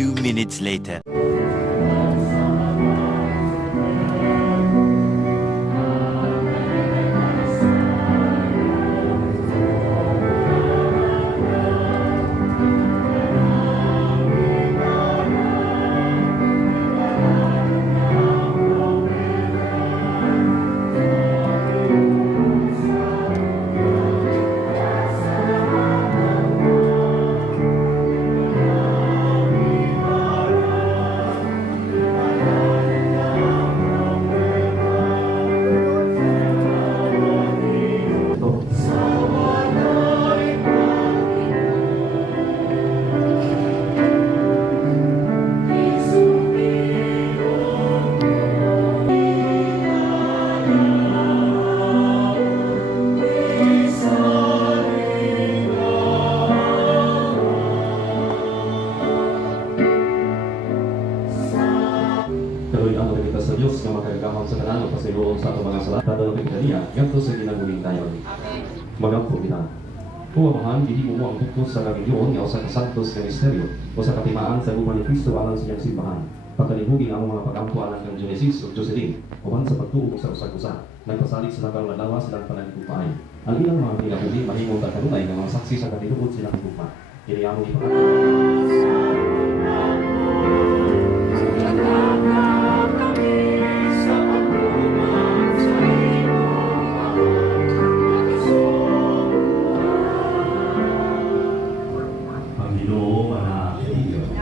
few minutes later. Sa Diyos na makagagamang sa kanan o pasiroon sa ato mga salat dadalawin kaniya ganto sa ginaguling tayo magampo kita huwamahan hindi mo ang bukos sa kamilyon o sa kasantos ng misteryo o sa katimaan sa luma ni Kristo alang sa iyang simbahan pagkalihugin ang mga pagampo alang ng Genesis o Jocelyn uban sa pagtuog sa usag-usa nagpasalig sila kang ladawa silang panagkupay ang ilang mga pinahuli mahimong takanunay ng mga saksi sa katinuod silang kupa kiniyamong ipakatulong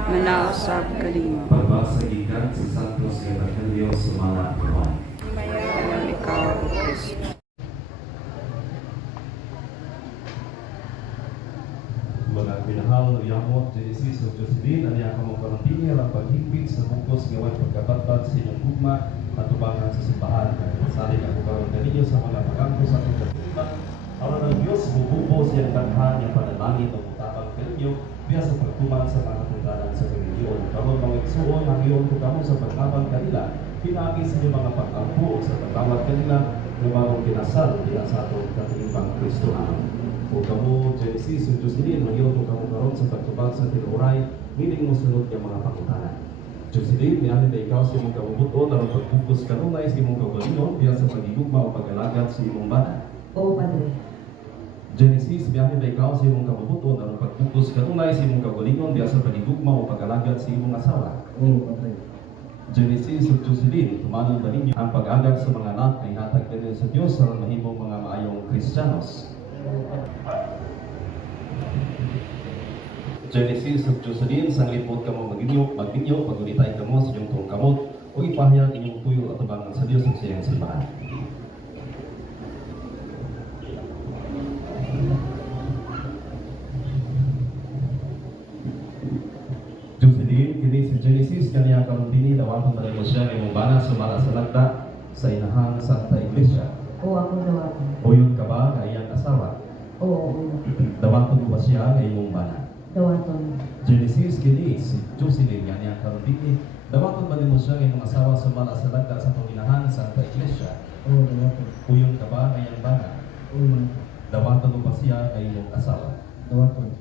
Manausap kalima. Pagbasagikan sa Santos Evangelio sumala Juan. Mayayaw ikaw, O Kristo. Mga pinahal na yamot, Genesis o Jocelyn, ani ako mong karantinya ang paghigpit sa bukos ngayon pagkabatbat sa inyong gugma at tubangan sa simbahan. Saling ako karoon na ninyo sa mga magangko sa itong katuliman. Alam ng Diyos, bububo siyang taghan yung panalangin o mutapang kaninyo biya sa pagtuman sa mga katunggalan sa pagkiliyon. Karoon mga igsuon, hangiyon ko kamo sa paglaban kanila, pinagi sa inyong mga pag-ampo o sa pagtawad kanila na bagong kinasal biya sa itong katulimbang Kristo Amen. O kamo, Genesis o Jocelyn, hangiyon ko kamo karoon sa pagtubag sa tinuray, miling mo sunod yung mga pangutanan. Jocelyn, niyanin na ikaw sa imong kabubuto na pagpupus kanunay sa imong kagalingon biya sa pagigugma o pag-alagat sa imong bana. Oo, Padre. Genesis, biyahe ba ikaw sa imong kabubuto na pagpupus kanunay sa imong kagalingon biya sa pagigugma o pag-alagat sa imong asawa. Oo, Padre. Genesis o Jocelyn, tumanon ba ninyo ang pag-agad sa mga anak ay hatag din sa Diyos sa mahimong mga maayong Kristiyanos. Genesis o Jocelyn, sanglipot ka mo maginyo, pag-unitay ka mo sa iyong tuong kamot o ipahayag inyong tuyo at tubangan sa Diyos sa iyang simbahan. Jocelyn, kini si Genesis kaniya karon dinhi dawaton pa mo siya imong bana sumala sa lagda sa inahang Santa Iglesia. Oo, ako dawaton. Uyon ka ba kay iyang asawa? Oo, Dawaton mo ba siya kay imong bana? dawaton. Genesis kini si Jocelyn kaniya karon dinhi dawaton ba nimo siya imong asawa sumala sa lagda sa inahan Santa Iglesia? Oo, dawaton. Uyon ka ba kay iyang bana? Oo, Dawaton mo ba siya kay imong asawa? dawaton.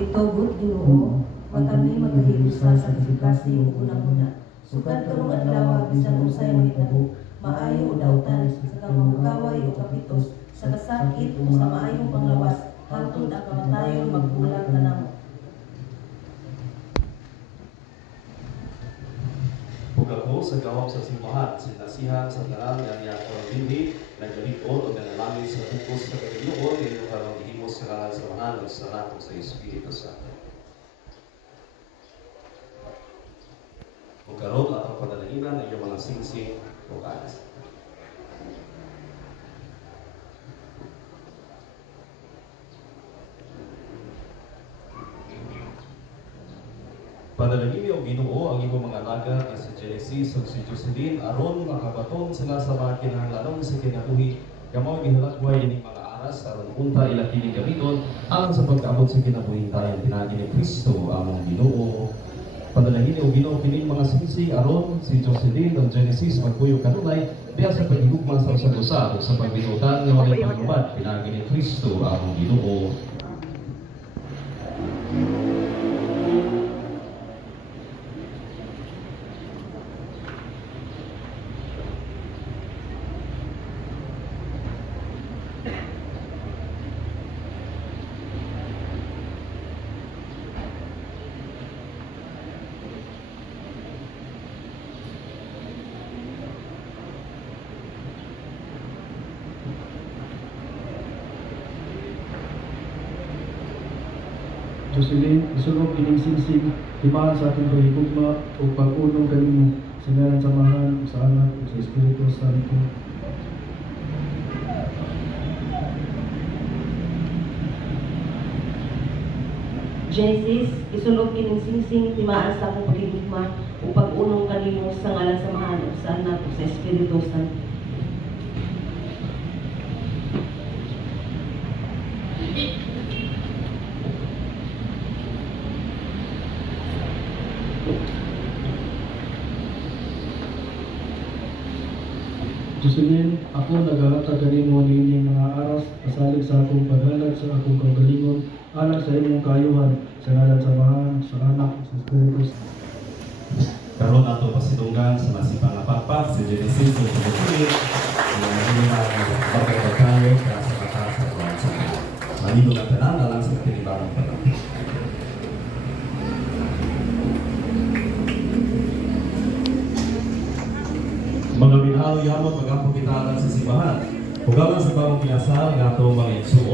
Itugot Ginoo, matami magkahilusa sa kasikasi o unang-una. Sukad karong adlaw bisan unsay mahitabo, maayo o dautan sa kamahukaway o kapitos, sa kasakit o sa maayong panglawas, hangtod ang kamatayon magbulag kanamo. Ug ako sa gawam sa simbahan, sinasihan sa tanan nga niya ko hindi nagaliton o nanalangin sa bukos sa Panginoon ngayon karong ihimos sa ngalan sa Mahal ug sa Anak ug sa Espiritu Santo. Ug karon atong padalanginan ang iyong mga singsing ug anas. Panalangin niyo Ginoo ang imong mga alaga nga si Genesis ug si Jocelyn aron makabaton sila sa mga kinahanglanon sa kinabuhi kamo gihalagway ining mga aras aron unta ila kini gamiton alang sa pagkaabot sa kinabuhi tayo pinagi ni Kristo among Ginoo. Panalangin o Ginoo kining mga sinsing aron si Jocelyn ng Genesis magpuyo kanunay diya sa paghigugma sa usa-usa ug sa pagbinutan nga walay pagubad pinagi ni Kristo ang Ginoo. Jocelyn, isulong kining sinsing, timaan sa ating pahigugma o pag-unong kanimo sa ngalan samahan sa anak o sa Espiritu Santo. Genesis, isulog kining singsing timaan sa akong paghigugma o pag-unong kanimo sa ngalan samahan ug sa anak ug sa Espiritu Santo. Jocelyn, ako naghahatag kanimo niining mga aras pasalig sa akong paghalad sa akong kaugalingon alang sa imong kaayuhan sa ngalan samahan sa anak ug sa Espiritu Santo. Karon ato pasidunggan sa masipang napakpak si Genesis o Jocelyn nga naging bagay-bagay sa kata sa kwansa. Manilo na tanan alang sa kinibang pagkakas. Mga minahal yamot magapong kitalan sa simbahan. Hugaman sa bagong kinasal nga itong mga igsuon.